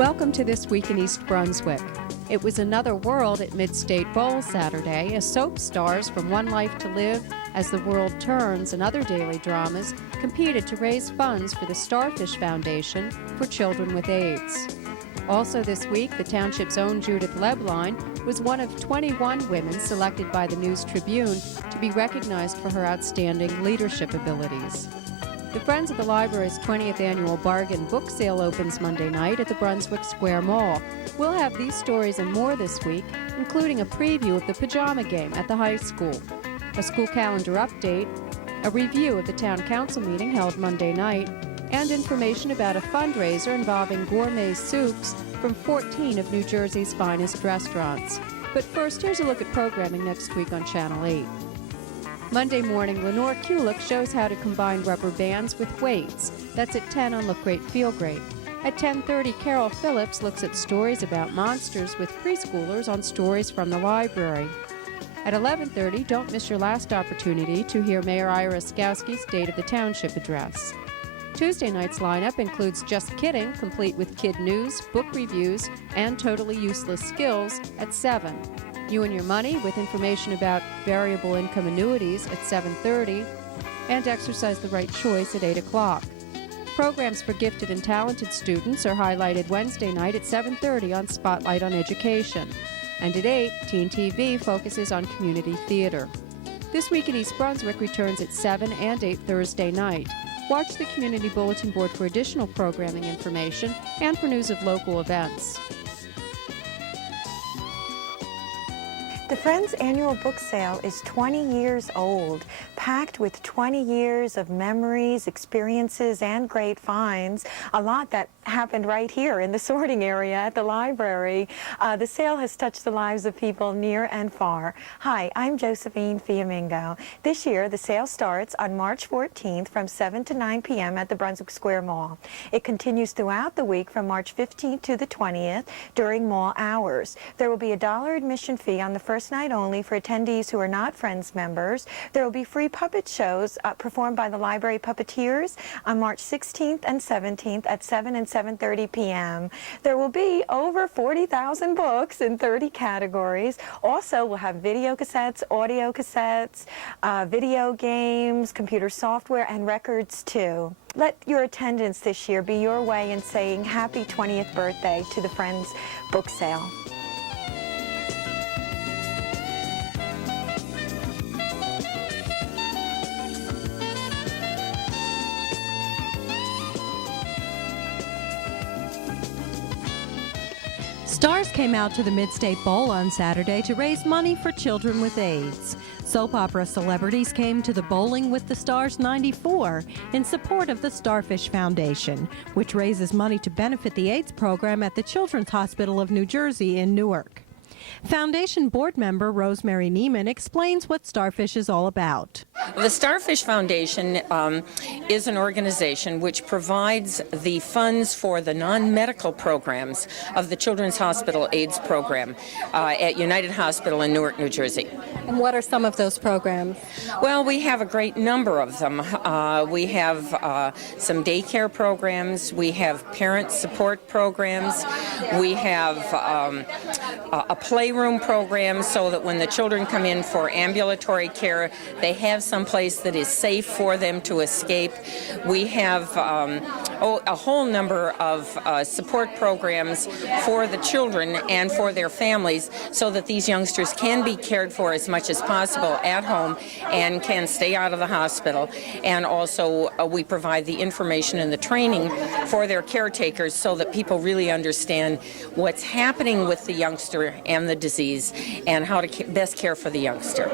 Welcome to This Week in East Brunswick. It was another world at Mid-State Bowl Saturday as soap stars from One Life to Live, As the World Turns, and other daily dramas competed to raise funds for the Starfish Foundation for children with AIDS. Also this week, the township's own Judith Leblien was one of 21 women selected by the News Tribune to be recognized for her outstanding leadership abilities. The Friends of the Library's 20th annual bargain book sale opens Monday night at the Brunswick Square Mall. We'll have these stories and more this week, including a preview of the Pajama game at the high school, a school calendar update, a review of the town council meeting held Monday night, and information about a fundraiser involving gourmet soups from 14 of New Jersey's finest restaurants. But first, here's a look at programming next week on Channel 8. Monday morning, Lenore Kulick shows how to combine rubber bands with weights. That's at 10 on Look Great, Feel Great. At 10:30, Carol Phillips looks at stories about monsters with preschoolers on Stories from the Library. At 11:30, don't miss your last opportunity to hear Mayor Ira Skowski's State of the Township address. Tuesday night's lineup includes Just Kidding, complete with kid news, book reviews, and totally useless skills at 7. You and Your Money with information about variable income annuities at 7:30, and Exercise the Right Choice at 8 o'clock. Programs for gifted and talented students are highlighted Wednesday night at 7:30 on Spotlight on Education. And at 8, Teen TV focuses on community theater. This Week in East Brunswick returns at 7 and 8 Thursday night. Watch the Community Bulletin Board for additional programming information and for news of local events. The Friends annual book sale is 20 years old, packed with 20 years of memories, experiences, and great finds. A lot that happened right here in the sorting area at the library. The sale has touched the lives of people near and far. Hi, I'm Josephine Fiamingo. This year, the sale starts on March 14th from 7 to 9 p.m. at the Brunswick Square Mall. It continues throughout the week from March 15th to the 20th during mall hours. There will be a $1 admission fee on the first night only for attendees who are not Friends members. There will be free puppet shows performed by the library puppeteers on March 16th and 17th at 7 and 7:30 p.m. There will be over 40,000 books in 30 categories. Also, we'll have video cassettes, audio cassettes, video games, computer software, and records too. Let your attendance this year be your way in saying happy 20th birthday to the Friends book sale. Stars came out to the Mid-State Bowl on Saturday to raise money for children with AIDS. Soap opera celebrities came to the Bowling with the Stars 94 in support of the Starfish Foundation, which raises money to benefit the AIDS program at the Children's Hospital of New Jersey in Newark. Foundation board member Rosemary Neiman explains what Starfish is all about. The Starfish Foundation is an organization which provides the funds for the non-medical programs of the Children's Hospital AIDS program at United Hospital in Newark, New Jersey. And what are some of those programs? Well, we have a great number of them. We have some daycare programs. We have parent support programs. We have a playroom program so that when the children come in for ambulatory care, they have some place that is safe for them to escape. We have a whole number of support programs for the children and for their families so that these youngsters can be cared for as much as possible at home and can stay out of the hospital. And also we provide the information and the training for their caretakers so that people really understand what's happening with the youngster and the disease and how to best care for the youngster.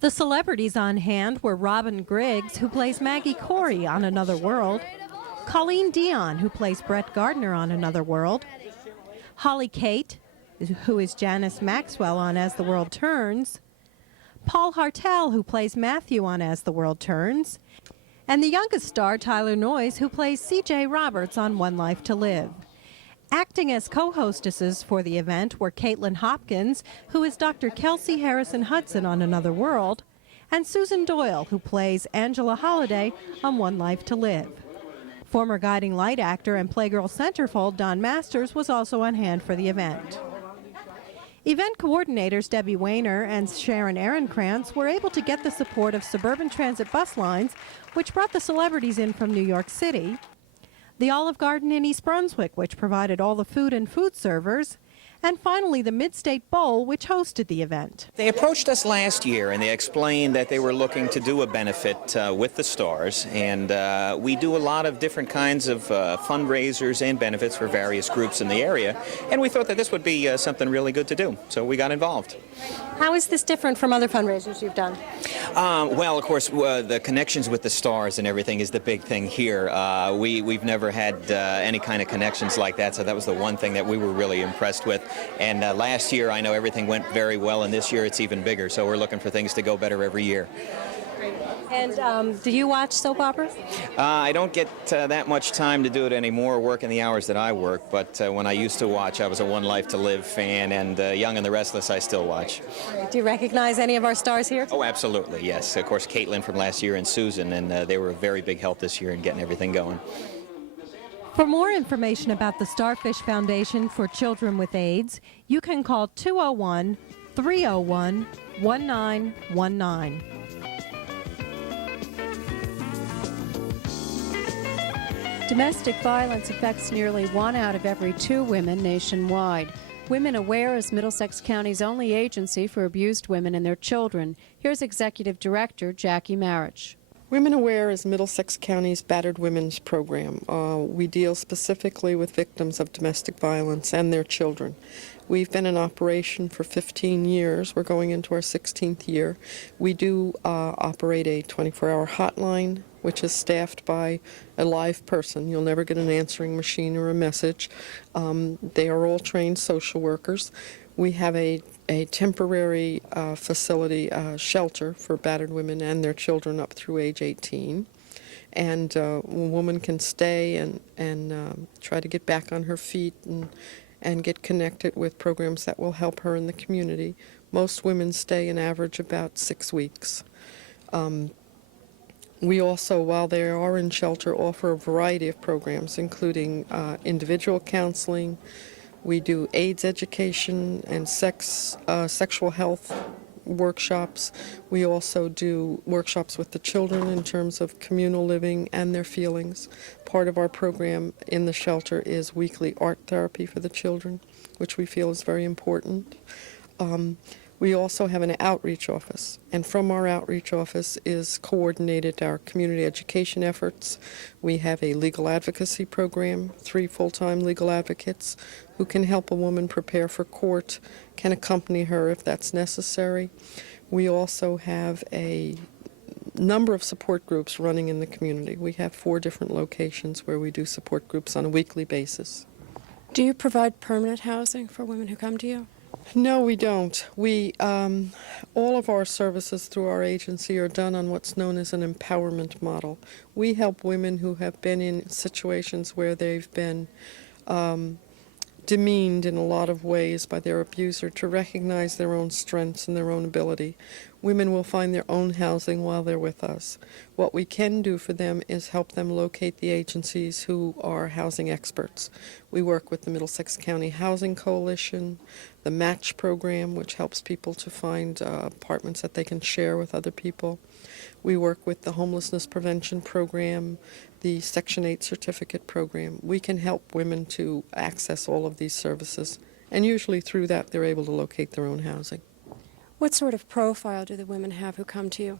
The celebrities on hand were Robin Griggs, who plays Maggie Corey on Another World, Colleen Dion, who plays Brett Gardner on Another World, Holly Kate, who is Janice Maxwell on As the World Turns, Paul Hartel, who plays Matthew on As the World Turns, and the youngest star, Tyler Noyes, who plays C.J. Roberts on One Life to Live. Acting as co-hostesses for the event were Caitlin Hopkins, who is Dr. Kelsey Harrison Hudson on Another World, and Susan Doyle, who plays Angela Holliday on One Life to Live. Former Guiding Light actor and Playgirl centerfold Don Masters was also on hand for the event. Event coordinators Debbie Weiner and Sharon Ehrenkrantz were able to get the support of Suburban Transit bus lines, which brought the celebrities in from New York City, the Olive Garden in East Brunswick, which provided all the food and food servers, and finally the Mid-State Bowl, which hosted the event. They approached us last year and they explained that they were looking to do a benefit with the stars, and we do a lot of different kinds of fundraisers and benefits for various groups in the area, and we thought that this would be something really good to do, so we got involved. How is this different from other fundraisers you've done? Well, of course, the connections with the stars and everything is the big thing here. We've never had any kind of connections like that, so that was the one thing that we were really impressed with. And last year, I know everything went very well, and this year it's even bigger, so we're looking for things to go better every year. And do you watch soap operas? I don't get that much time to do it anymore, working the hours that I work, but when I used to watch, I was a One Life to Live fan, and Young and the Restless I still watch. Do you recognize any of our stars here? Oh, absolutely, yes. Of course, Caitlin from last year and Susan, and they were a very big help this year in getting everything going. For more information about the Starfish Foundation for Children with AIDS, you can call 201-301-1919. Domestic violence affects nearly 1 out of every 2 women nationwide. Women Aware is Middlesex County's only agency for abused women and their children. Here's Executive Director Jackie Marich. Women Aware is Middlesex County's battered women's program. We deal specifically with victims of domestic violence and their children. We've been in operation for 15 years. We're going into our 16th year. We do operate a 24-hour hotline, which is staffed by a live person. You'll never get an answering machine or a message. They are all trained social workers. We have a temporary facility, shelter for battered women and their children up through age 18. And a woman can stay and try to get back on her feet and get connected with programs that will help her in the community. Most women stay an average about 6 weeks. We also, while they are in shelter, offer a variety of programs, including individual counseling. We do AIDS education and sexual health workshops. We also do workshops with the children in terms of communal living and their feelings. Part of our program in the shelter is weekly art therapy for the children, which we feel is very important. We also have an outreach office, and from our outreach office is coordinated our community education efforts. We have a legal advocacy program, 3 full-time legal advocates who can help a woman prepare for court, can accompany her if that's necessary. We also have a number of support groups running in the community. We have 4 different locations where we do support groups on a weekly basis. Do you provide permanent housing for women who come to you? No, we don't. We all of our services through our agency are done on what's known as an empowerment model. We help women who have been in situations where they've been demeaned in a lot of ways by their abuser to recognize their own strengths and their own ability. Women will find their own housing while they're with us. What we can do for them is help them locate the agencies who are housing experts. We work with the Middlesex County Housing Coalition, the Match program, which helps people to find apartments that they can share with other people. We work with the Homelessness Prevention Program, the Section 8 Certificate Program. We can help women to access all of these services, and usually through that they're able to locate their own housing. What sort of profile do the women have who come to you?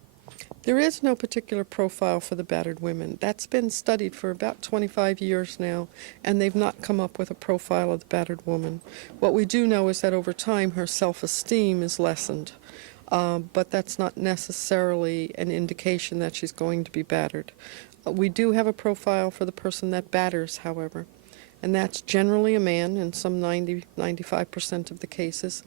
There is no particular profile for the battered women. That's been studied for about 25 years now, and they've not come up with a profile of the battered woman. What we do know is that over time her self-esteem is lessened, but that's not necessarily an indication that she's going to be battered. We do have a profile for the person that batters, however, and that's generally a man in some 90-95% of the cases.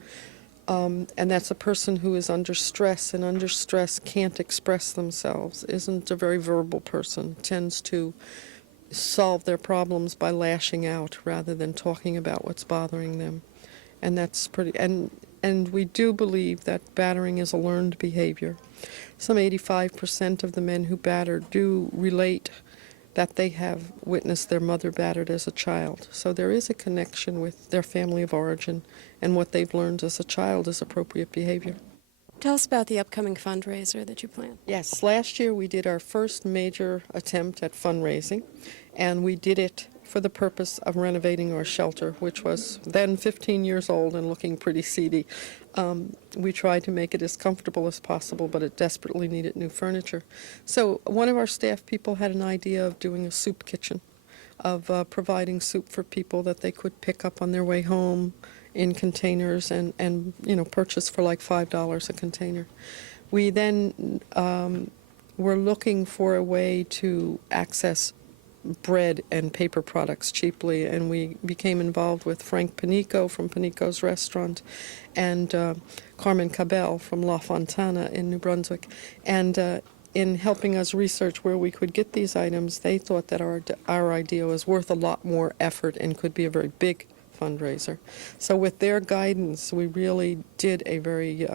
And that's a person who is under stress, and under stress can't express themselves, isn't a very verbal person, tends to solve their problems by lashing out rather than talking about what's bothering them. And that's pretty, and we do believe that battering is a learned behavior. Some 85% of the men who batter do relate that they have witnessed their mother battered as a child. So there is a connection with their family of origin, and what they've learned as a child is appropriate behavior. Tell us about the upcoming fundraiser that you plan. Yes, last year we did our first major attempt at fundraising, and we did it for the purpose of renovating our shelter, which was then 15 years old and looking pretty seedy. We tried to make it as comfortable as possible, but it desperately needed new furniture. So one of our staff people had an idea of doing a soup kitchen, of providing soup for people that they could pick up on their way home in containers and purchase for like $5 a container. We then were looking for a way to access bread and paper products cheaply, and we became involved with Frank Panico from Panico's Restaurant and Carmen Cabell from La Fontana in New Brunswick. And in helping us research where we could get these items, they thought that our idea was worth a lot more effort and could be a very big fundraiser. So with their guidance, we really did a very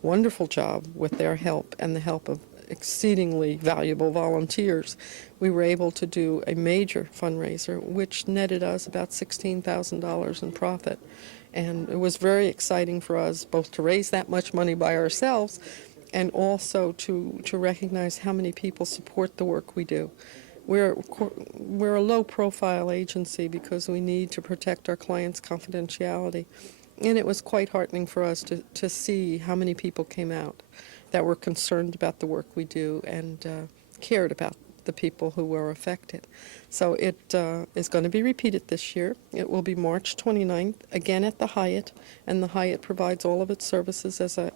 wonderful job with their help and the help of exceedingly valuable volunteers. We were able to do a major fundraiser, which netted us about $16,000 in profit. And it was very exciting for us both to raise that much money by ourselves and also to recognize how many people support the work we do. We're a low-profile agency because we need to protect our clients' confidentiality. And it was quite heartening for us to see how many people came out that were concerned about the work we do and cared about the people who were affected. So it is going to be repeated this year. It will be March 29th, again at the Hyatt, and the Hyatt provides all of its services as a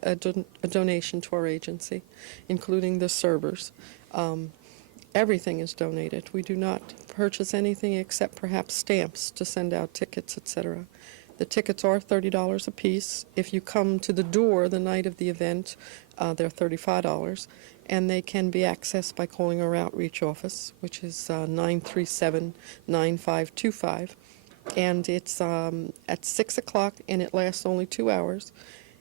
donation to our agency, including the servers. Everything is donated. We do not purchase anything except perhaps stamps to send out tickets, etc. The tickets are $30 a piece. If you come to the door the night of the event, they're $35, and they can be accessed by calling our outreach office, which is 937-9525. And it's at 6 o'clock, and it lasts only 2 hours.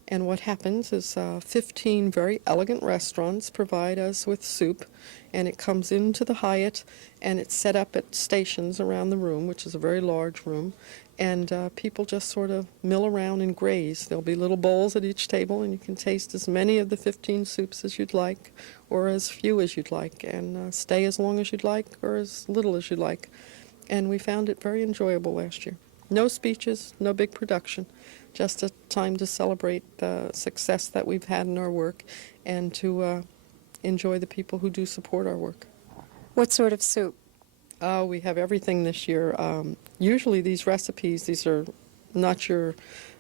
And what happens is 15 very elegant restaurants provide us with soup, and it comes into the Hyatt, and it's set up at stations around the room, which is a very large room, and people just sort of mill around and graze. There'll be little bowls at each table, and you can taste as many of the 15 soups as you'd like, or as few as you'd like, and stay as long as you'd like, or as little as you'd like. And we found it very enjoyable last year. No speeches, no big production, just a time to celebrate the success that we've had in our work and to enjoy the people who do support our work. What sort of soup? We have everything this year. Usually these recipes, these are not your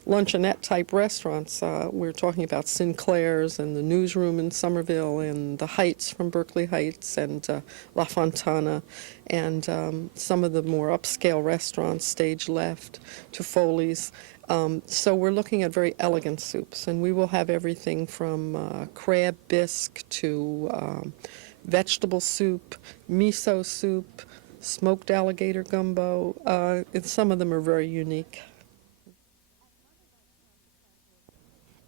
luncheonette type restaurants. We're talking about Sinclair's and the Newsroom in Somerville and the Heights from Berkeley Heights and La Fontana and some of the more upscale restaurants, Stage Left to Foley's. So we're looking at very elegant soups, and we will have everything from crab bisque to vegetable soup, miso soup, smoked alligator gumbo. Some of them are very unique.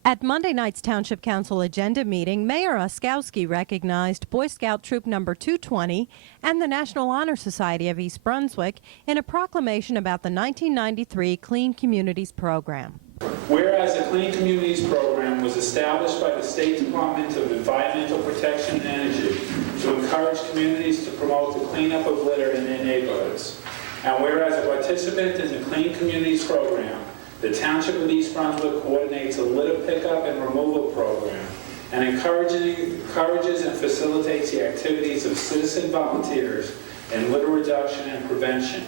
At Monday night's Township Council agenda meeting, Mayor Oskowski recognized Boy Scout Troop Number 220 and the National Honor Society of East Brunswick in a proclamation about the 1993 Clean Communities Program. Whereas the Clean Communities Program was established by the State Department of Environmental Protection and Energy to encourage communities to promote the cleanup of litter in their neighborhoods. And whereas a participant in the Clean Communities Program, the Township of East Brunswick coordinates a litter pickup and removal program and encourages and facilitates the activities of citizen volunteers in litter reduction and prevention.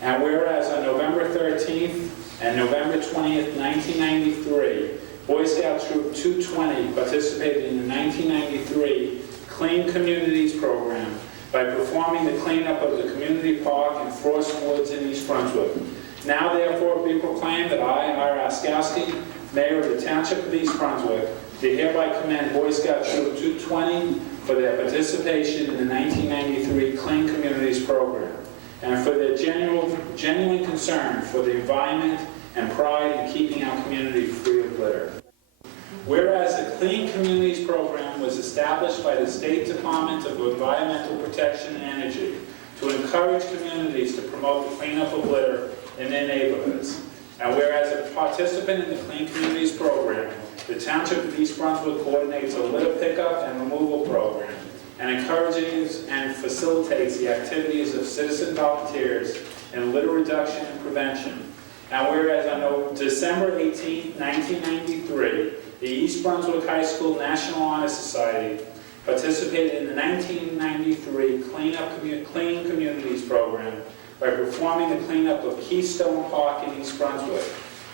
And whereas on November 13th and November 20th, 1993, Boy Scout Troop 220 participated in the 1993 Clean Communities Program by performing the cleanup of the community park and Frost Woods in East Brunswick. Now therefore be proclaimed that I, R. Oskowski, Mayor of the Township of East Brunswick, do hereby commend Boy Scout Troop 220 for their participation in the 1993 Clean Communities Program and for their genuine concern for the environment and pride in keeping our community free of litter. Whereas the Clean Communities Program was was established by the State Department of Environmental Protection and Energy to encourage communities to promote the cleanup of litter in their neighborhoods. And whereas a participant in the Clean Communities program, the Township of East Brunswick coordinates a litter pickup and removal program and encourages and facilitates the activities of citizen volunteers in litter reduction and prevention. And whereas on December 18, 1993, the East Brunswick High School National Honor Society participated in the 1993 Clean Communities program by performing the cleanup of Keystone Park in East Brunswick.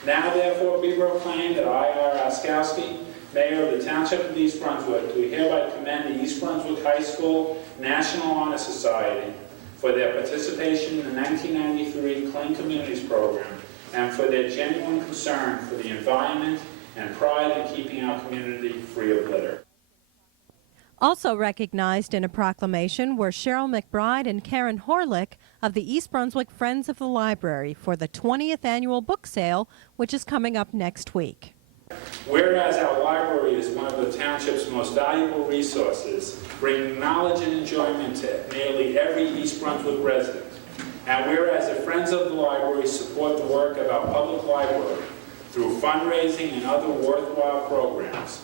Now therefore be proclaimed that I, R. Oskowski, Mayor of the Township of East Brunswick, do hereby commend the East Brunswick High School National Honor Society for their participation in the 1993 Clean Communities program and for their genuine concern for the environment and pride in keeping our community free of litter. Also recognized in a proclamation were Cheryl McBride and Karen Horlick of the East Brunswick Friends of the Library for the 20th annual book sale, which is coming up next week. Whereas our library is one of the township's most valuable resources, bringing knowledge and enjoyment to nearly every East Brunswick resident. And whereas the Friends of the Library support the work of our public library through fundraising and other worthwhile programs.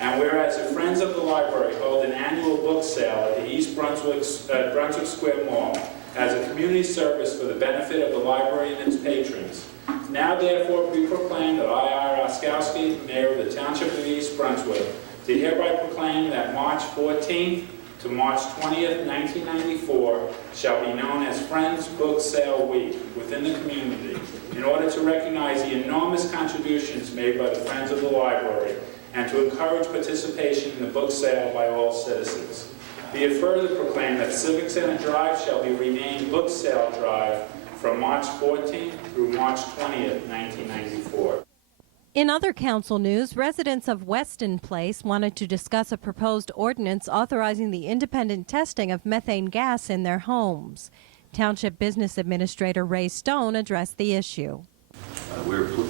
And whereas the Friends of the Library hold an annual book sale at the East Brunswick Square Mall as a community service for the benefit of the library and its patrons. Now therefore be proclaimed that I, R. Oskowski, Mayor of the Township of East Brunswick, do hereby proclaim that March 14th to March 20th, 1994 shall be known as Friends Book Sale Week within the community in order to recognize the enormous contributions made by the Friends of the Library and to encourage participation in the book sale by all citizens. Be it further proclaimed that Civic Center Drive shall be renamed Book Sale Drive from March 14th through March 20th, 1994. In other council news, residents of Weston Place wanted to discuss a proposed ordinance authorizing the independent testing of methane gas in their homes. Township Business Administrator Ray Stone addressed the issue.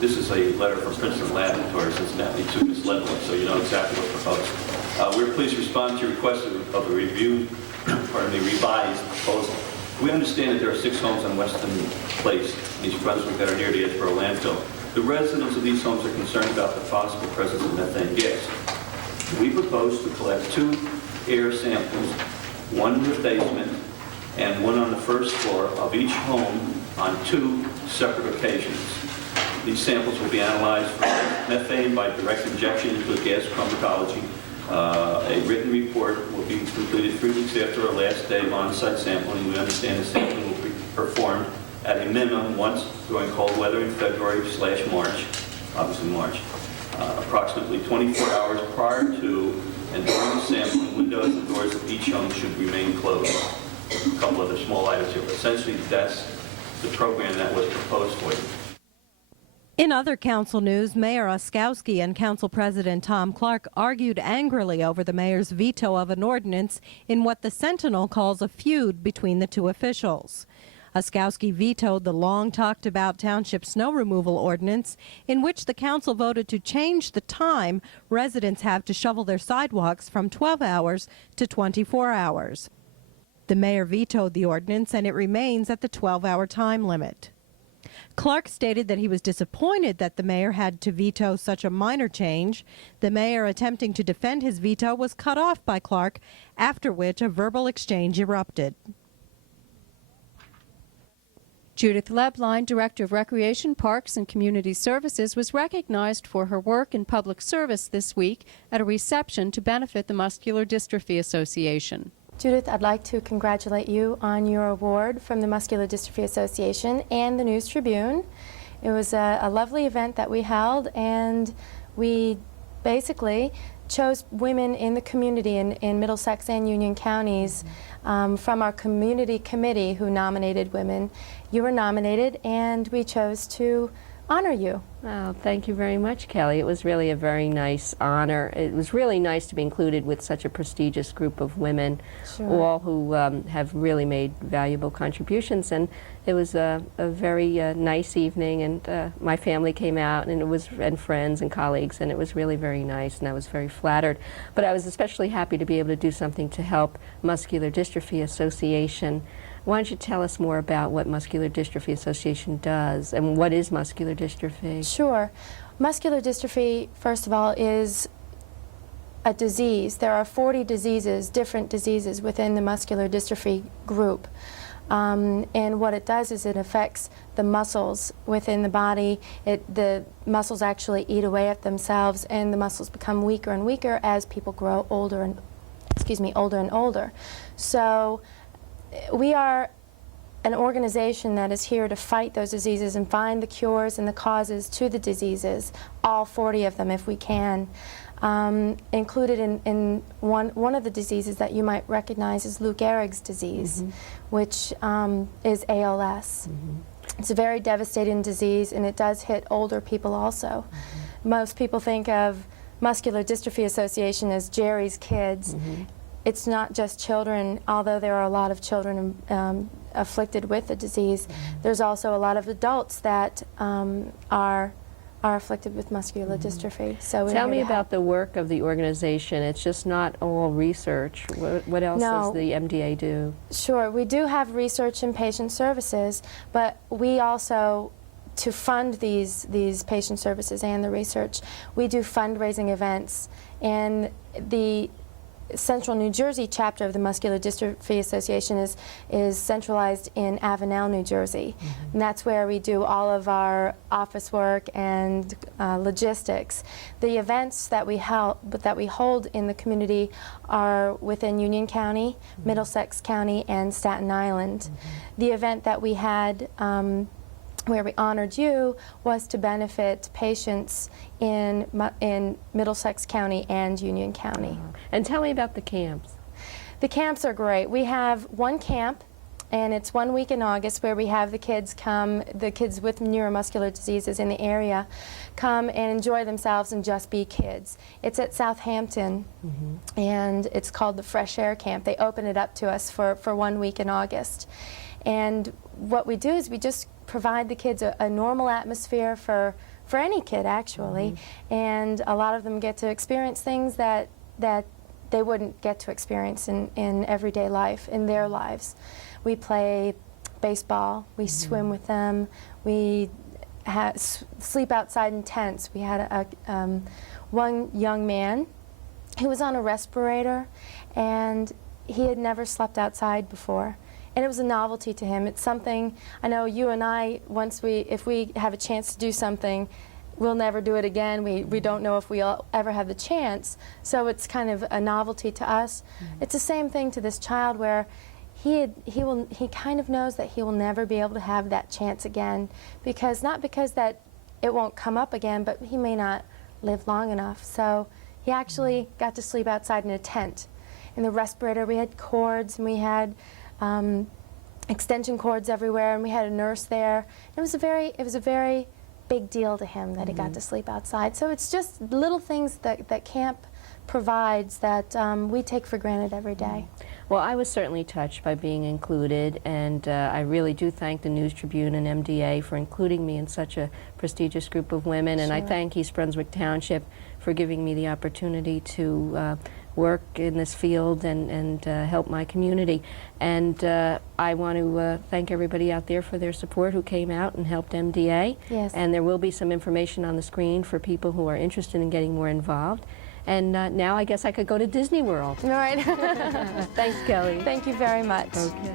This is a letter from Princeton Laboratory, Cincinnati, to Ms. Leblien, so you know exactly what's proposed. We're pleased to respond to your request of a revised proposal. We understand that there are 6 homes on Weston Place, East Brunswick, that are near the Edgeboro landfill. The residents of these homes are concerned about the possible presence of methane gas. We propose to collect 2 air samples, one in the basement and one on the first floor of each home on 2 separate occasions. These samples will be analyzed for methane by direct injection into a gas chromatology. A written report will be completed 3 weeks after our last day of on-site sampling. We understand the sampling will be performed at a minimum once during cold weather in February/March, obviously March, approximately 24 hours prior to and during the sampling. Windows and doors of each home should remain closed. A couple other small items here, but essentially that's the program that was proposed for you. In other council news, Mayor Oskowski and Council President Tom Clark argued angrily over the mayor's veto of an ordinance in what the Sentinel calls a feud between the 2 officials. Oskowski vetoed the long-talked-about township snow removal ordinance in which the council voted to change the time residents have to shovel their sidewalks from 12 hours to 24 hours. The mayor vetoed the ordinance, and it remains at the 12-hour time limit. Clark stated that he was disappointed that the mayor had to veto such a minor change. The mayor, attempting to defend his veto, was cut off by Clark, after which a verbal exchange erupted. Judith Leblien, Director of Recreation, Parks, and Community Services, was recognized for her work in public service this week at a reception to benefit the Muscular Dystrophy Association. Judith, I'd like to congratulate you on your award from the Muscular Dystrophy Association and the News Tribune. It was a lovely event that we held, and we basically chose women in the community in Middlesex and Union counties from our community committee who nominated women. You were nominated, and we chose to honor you. Oh, thank you very much, Kelly. It was really a very nice honor. It was really nice to be included with such a prestigious group of women, all who have really made valuable contributions. And it was a very nice evening, and my family came out, and friends and colleagues, and it was really very nice, and I was very flattered. But I was especially happy to be able to do something to help Muscular Dystrophy Association. Why don't you tell us more about what Muscular Dystrophy Association does, and what is muscular dystrophy? Sure. Muscular dystrophy, first of all, is a disease. There are 40 diseases, different diseases within the muscular dystrophy group. And what it does is it affects the muscles within the body. The muscles actually eat away at themselves, and the muscles become weaker and weaker as people grow older and older. So we are an organization that is here to fight those diseases and find the cures and the causes to the diseases, all 40 of them if we can. Included in one of the diseases that you might recognize is Lou Gehrig's disease, which is ALS. It's a very devastating disease, and it does hit older people also. Most people think of Muscular Dystrophy Association as Jerry's kids. It's not just children, although there are a lot of children afflicted with the disease. There's also a lot of adults that are afflicted with muscular dystrophy. So tell me about the work of the organization. It's just not all research. What else does the MDA do? Sure, we do have research and patient services, but we also, to fund these patient services and the research, we do fundraising events. And the Central New Jersey chapter of the Muscular Dystrophy Association is centralized in Avenel, New Jersey. And that's where we do all of our office work and logistics. The events that we hold in the community are within Union County, Middlesex County, and Staten Island. The event that we had where we honored you was to benefit patients in Middlesex County and Union County. And tell me about the camps. The camps are great. We have one camp, and it's 1 week in August where we have the kids come, the kids with neuromuscular diseases in the area, come and enjoy themselves and just be kids. It's at Southampton, and it's called the Fresh Air Camp. They open it up to us for 1 week in August. And what we do is we just provide the kids a normal atmosphere for any kid, actually. And a lot of them get to experience things that they wouldn't get to experience in everyday life, in their lives. We play baseball, we swim with them, we sleep outside in tents. We had one young man who was on a respirator, and he had never slept outside before. And it was a novelty to him. It's something, I know you and I, if we have a chance to do something, we'll never do it again. We don't know if we'll ever have the chance. So it's kind of a novelty to us. It's the same thing to this child, where he kind of knows that he will never be able to have that chance again, not because that it won't come up again, but he may not live long enough. So he actually got to sleep outside in a tent. In the respirator, we had cords, and we had extension cords everywhere, and we had a nurse there. It was a very big deal to him that he got to sleep outside. So it's just little things that camp provides that we take for granted every day. Well, I was certainly touched by being included, and I really do thank the News Tribune and MDA for including me in such a prestigious group of women, and I thank East Brunswick Township for giving me the opportunity to work in this field and help my community. And I want to thank everybody out there for their support who came out and helped MDA. Yes. And there will be some information on the screen for people who are interested in getting more involved. And now I guess I could go to Disney World. All right. Thanks, Kelly. Thank you very much. Okay.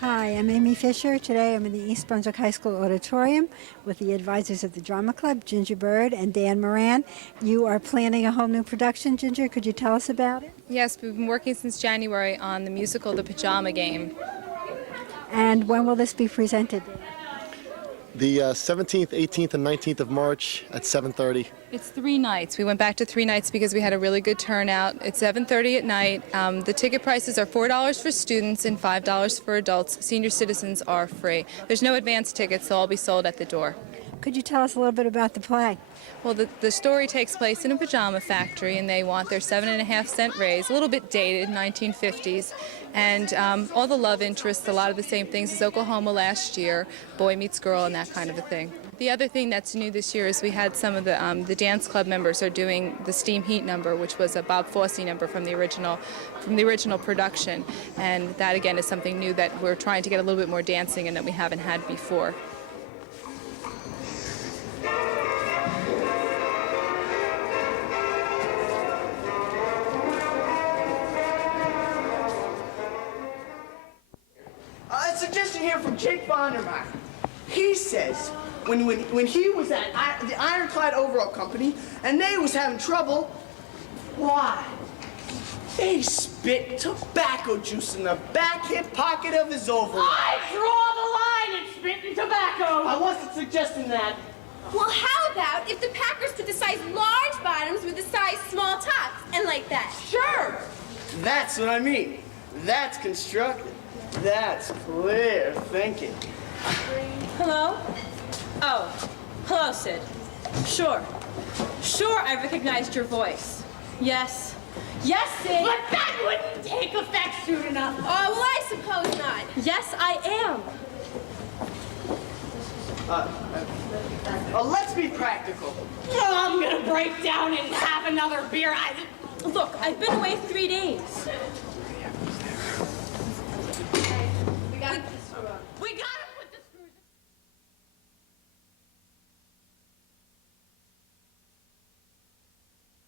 Hi, I'm Amy Fisher. Today I'm in the East Brunswick High School auditorium with the advisors of the Drama Club, Ginger Bird and Dan Moran. You are planning a whole new production, Ginger. Could you tell us about it? Yes, we've been working since January on the musical The Pajama Game. And when will this be presented? The 17th, 18th, and 19th of March at 7:30. It's 3 nights. We went back to 3 nights because we had a really good turnout. It's 7:30 at night. The ticket prices are $4 for students and $5 for adults. Senior citizens are free. There's no advance tickets, so they'll all be sold at the door. Could you tell us a little bit about the play? Well, the story takes place in a pajama factory, and they want their 7.5-cent raise, a little bit dated, 1950s, and all the love interests, a lot of the same things as Oklahoma last year, boy meets girl and that kind of a thing. The other thing that's new this year is we had some of the dance club members are doing the Steam Heat number, which was a Bob Fosse number from the original production, and that again is something new that we're trying to get a little bit more dancing in that we haven't had before. A suggestion here from Jake Vondermeyer. He says when he was at the Ironclad Overall Company and they was having trouble, why? They spit tobacco juice in the back hip pocket of his overall. I draw the line at spitting tobacco. I wasn't suggesting that. Well, how about if the Packers put the size large bottoms with the size small tops and like that? Sure. That's what I mean. That's constructive. That's clear thinking. Hello? Oh, hello, Sid. Sure. Sure, I recognized your voice. Yes. Yes, Sid. But that wouldn't take effect soon enough. Oh, well, I suppose not. Yes, I am. Let's be practical. Oh, I'm gonna break down and have another beer. Look, I've been away 3 days.